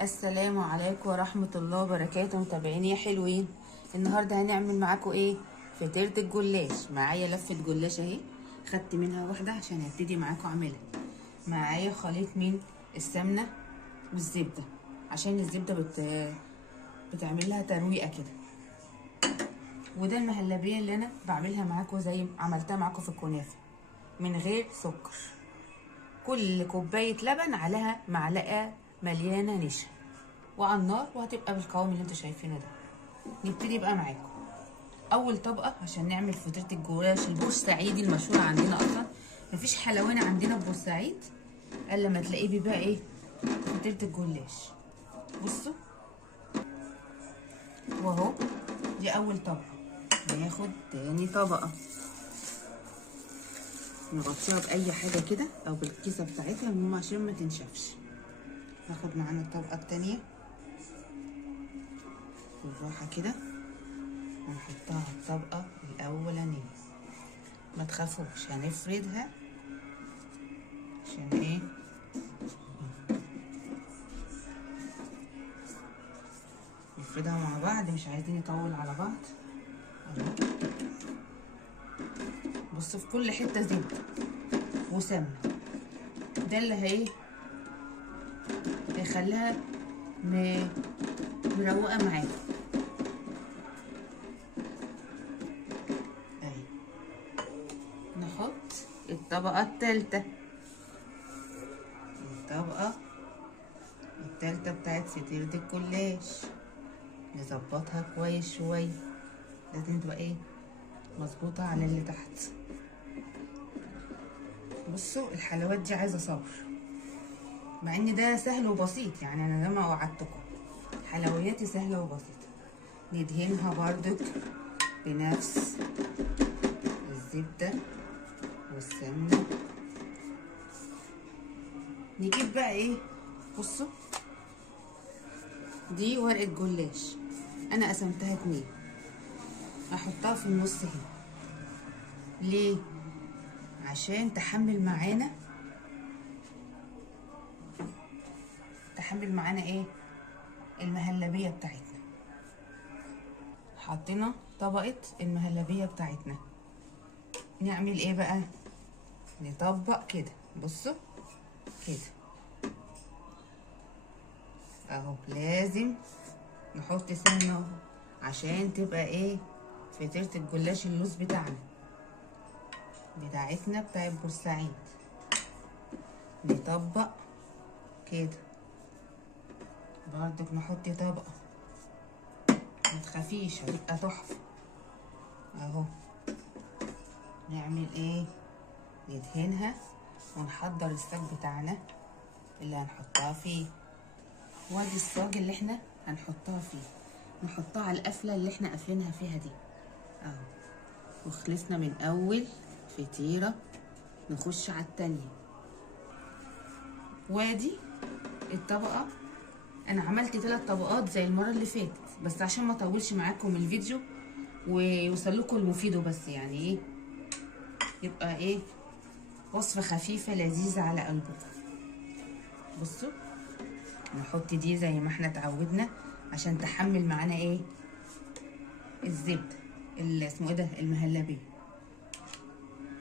السلام عليكم ورحمة الله وبركاته. متابعين يا حلوين، النهاردة هنعمل معاكم ايه؟ فطيرة الجلاش. معايا لفة جلاش اهي، خدت منها واحدة عشان هبتدي معاكم اعملها. معايا خليط من السمنة والزبدة، عشان الزبدة بتعمل لها ترويقة كده. وده المهلبية اللي انا بعملها معاكم زي عملتها معاكم في الكنافة من غير سكر. كل كوباية لبن عليها معلقة مليانة نشا، وعلى النار، وهتبقى بالقوام اللي انتوا شايفينه ده. نبتدي بقى معاكم. اول طبقه عشان نعمل فطيره الجلاش البورسعيدي المشهوره عندنا. اصلا مفيش حلواني عندنا في بورسعيد الا لما تلاقيه بيبقى ايه؟ فطيره الجلاش. بصوا واهو، دي اول طبقه. ناخد تاني طبقه نغطيها باي حاجه كده او بالكيسه بتاعتها المهم عشان ما تنشفش. ناخد معانا الطبقه التانيه بالراحه كده ونحطها على الطبقة الأولانية. ما تخافوش، هنفردها عشان ايه؟ نفردها مع بعض، مش عايزين نطول على بعض. بصوا في كل حتة زبدة وسمنة، ده اللي هيخليها مروقة معاكم. اهي نحط الطبقة التالتة، الطبقة التالتة بتاعت فطيرة الجلاش. نظبطها كويس شوية، لازم تبقى ايه؟ مظبوطة على اللي تحت. بصوا الحلويات دي عايزة صبر، مع ان ده سهل وبسيط. يعني انا لما وعدتكم حلوياتي سهلة وبسيطة. ندهنها بردك بنفس الزبدة والسمنة. نجيب بقى ايه؟ بصوا دي ورقة جلاش، انا قسمتها 2، احطها في النص هنا. ليه؟ عشان تحمل معانا ايه؟ المهلبية بتاعتنا. حطينا طبقة المهلبية بتاعتنا. نعمل ايه بقى؟ نطبق كده. بصوا كده اهو، لازم نحط سمنة اهو عشان تبقى ايه؟ فطيرة الجلاش اللوز بتاعتنا بتاع بورسعيد. نطبق كده برضك، نحط طبقة، متخافيش هتبقى تحفة اهو. نعمل ايه؟ ندهنها ونحضر الصاج بتاعنا اللي هنحطها فيه. وادي الصاج اللي احنا هنحطها فيه، نحطها على القفلة اللي احنا قافلينها فيها دي اهو. وخلصنا من اول فطيرة، نخش على التانية. وادي الطبقة، انا عملت 3 طبقات زي المرة اللي فاتت، بس عشان ما اطولش معاكم الفيديو ويوصل لكم المفيد وبس. يعني ايه؟ يبقى ايه؟ وصفة خفيفة لذيذة على قلبكم. بصوا نحط دي زي ما احنا اتعودنا عشان تحمل معانا ايه؟ الزبدة اللي اسمه ايه ده؟ المهلبية.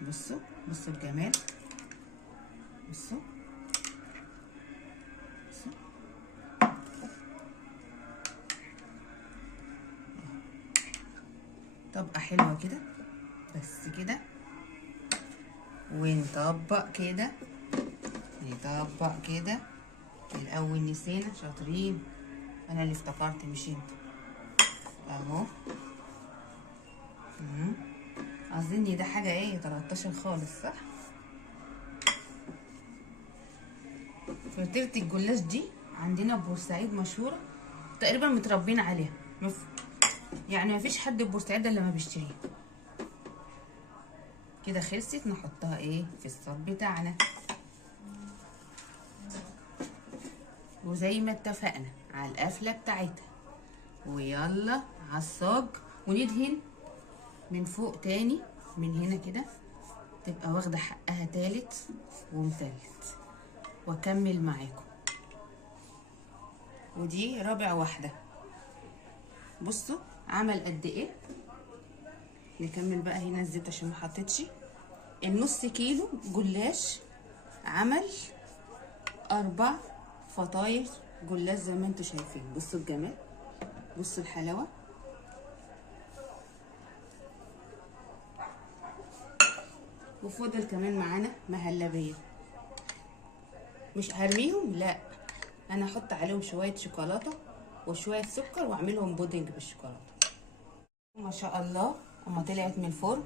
بصوا الجمال. بصوا طبقة حلوة كده، بس كده. ونطبق كده، نطبق كده. الاول نسينا، شاطرين، انا اللي افتكرت مش انتوا. اهو اظن ده حاجه ايه 13 خالص، صح؟ فطيره الجلاش دي عندنا في بورسعيد مشهوره، تقريبا متربين عليها. يعني مفيش حد في بورسعيد الا لما بيشتريها. كده خلصت، نحطها ايه؟ في الصاج بتاعنا. وزي ما اتفقنا على القفله بتاعتها، ويلا على الصاج. وندهن من فوق تاني من هنا كده، تبقى واخده حقها تالت ومتلت. واكمل معاكم. ودي رابع واحده. بصوا عمل قد ايه. نكمل بقى هنا الزيت عشان ما حطيتش. النص كيلو جلاش عمل 4 فطاير جلاش زي ما انتوا شايفين. بصوا الجمال، بصوا الحلاوه. وفضل كمان معانا مهلبيه، مش هرميهم، لا انا هحط عليهم شويه شوكولاته وشويه سكر واعملهم بودنج بالشوكولاته. ما شاء الله اما طلعت من الفرن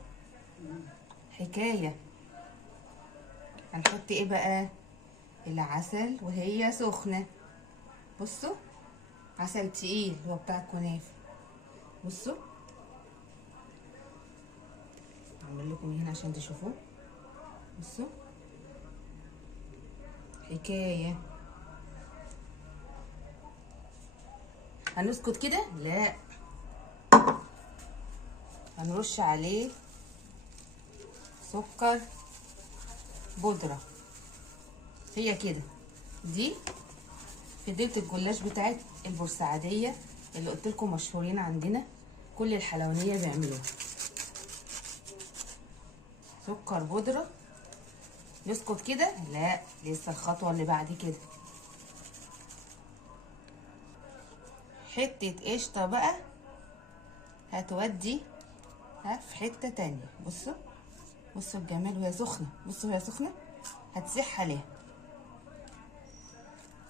حكايه. هنحط ايه بقى؟ العسل وهي سخنه. بصوا عسل تقيل هو بتاع الكنافه. بصوا هعمل لكم هنا عشان تشوفوه. بصوا حكايه. هنسكت كده؟ لا، هنرش عليه سكر بودره. هي كده. دي فضيله الجلاش بتاعت البورسعيديه اللي قلت لكم مشهورين عندنا، كل الحلوانيه بيعملوها. سكر بودره. يسكت كده؟ لا، لسه الخطوه اللي بعد كده. حته قشطه بقى هتودي في حته تانية. بصوا بصوا الجمال وهي سخنه. بصوا وهي سخنه هتسيح عليها.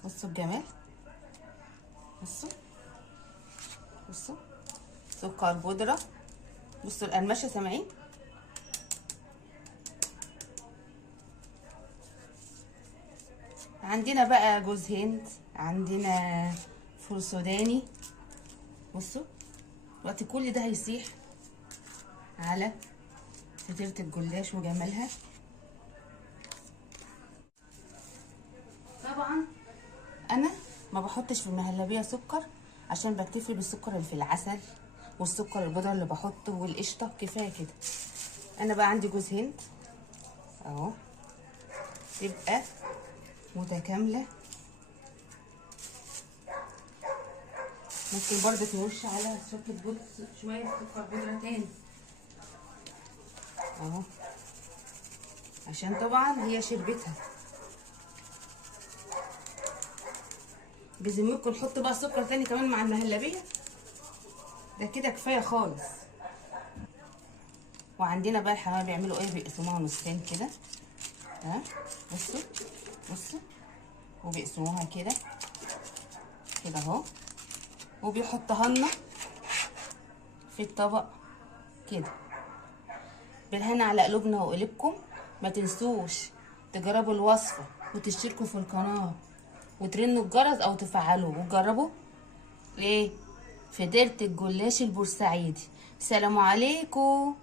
بصوا الجمال. بصوا بصوا سكر بودره. بصوا القرمشه سامعين؟ عندنا بقى جوز هند، عندنا فول سوداني. بصوا وقت كل ده هيسيح على فطيرة الجلاش وجمالها. طبعا انا ما بحطش في المهلبيه سكر عشان بكتفي بالسكر اللي في العسل والسكر البودره اللي بحطه والقشطه، كفايه كده. انا بقى عندي جوز هند اهو، تبقى متكامله. ممكن برضه نرش على شويه سكر بودره تاني اهو، عشان طبعا هي شربتها. بذمتكم نحط بقى سكر تاني كمان مع المهلبيه؟ ده كده كفايه خالص. وعندنا بقى الحمام بيعملوا ايه؟ بيقسموها نصين كده. ها بصوا بصوا، وبيقسموها كده كده اهو، وبيحطها لنا في الطبق كده. بالهنا على قلوبنا وقلوبكم. ما تنسوش تجربوا الوصفه وتشتركوا في القناه وترنوا الجرس او تفعلوه وتجربوا ايه فطيرة الجلاش البورسعيدي. سلام عليكم.